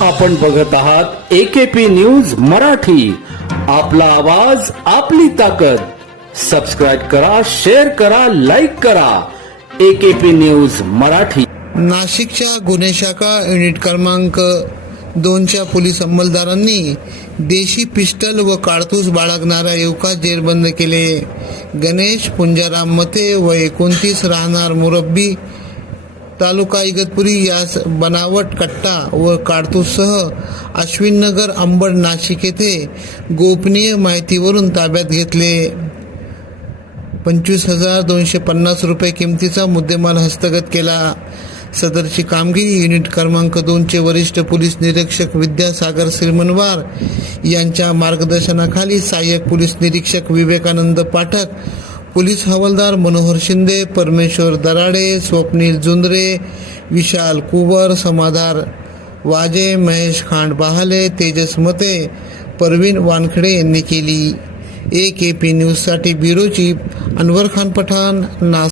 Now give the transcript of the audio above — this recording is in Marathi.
आपण बघत आहात एकेपी न्यूज मराठी. आपला आवाज आपली ताकद. सबस्क्राईब करा शेअर करा लाईक करा. AKP news Marathi. नाशिकच्या गुन्हे शाखा युनिट क्रमांक दोनच्या पोलीस अंमलदारांनी देशी पिस्टल व काडतूस बाळगणाऱ्या युवका जेरबंद केले. गणेश पुंजाराम मते व एकोणतीस राहणार मुरब्बी तालुका इगतपुरी यास बनावट कट्टा व काडतूससह अश्विननगर अंबड नाशिक येथे गोपनीय माहितीवरून ताब्यात घेतले. पंचवीस हजार दोनशे पन्नास रुपये किमतीचा मुद्देमाल हस्तगत केला. सदरची कामगिरी युनिट क्रमांक दोनचे वरिष्ठ पोलीस निरीक्षक विद्यासागर श्रीमनवार यांच्या मार्गदर्शनाखाली सहाय्यक पोलीस निरीक्षक विवेकानंद पाठक पोलीस हवालदार मनोहर शिंदे परमेश्वर दराडे स्वप्नील जुंद्रे विशाल कुवर समाधार वाजे महेश खांड बहाले तेजस मते परवीन वानखडे यांनी केली. ए के पी न्यूजसाठी ब्युरो चीफ अनवर खान पठाण नास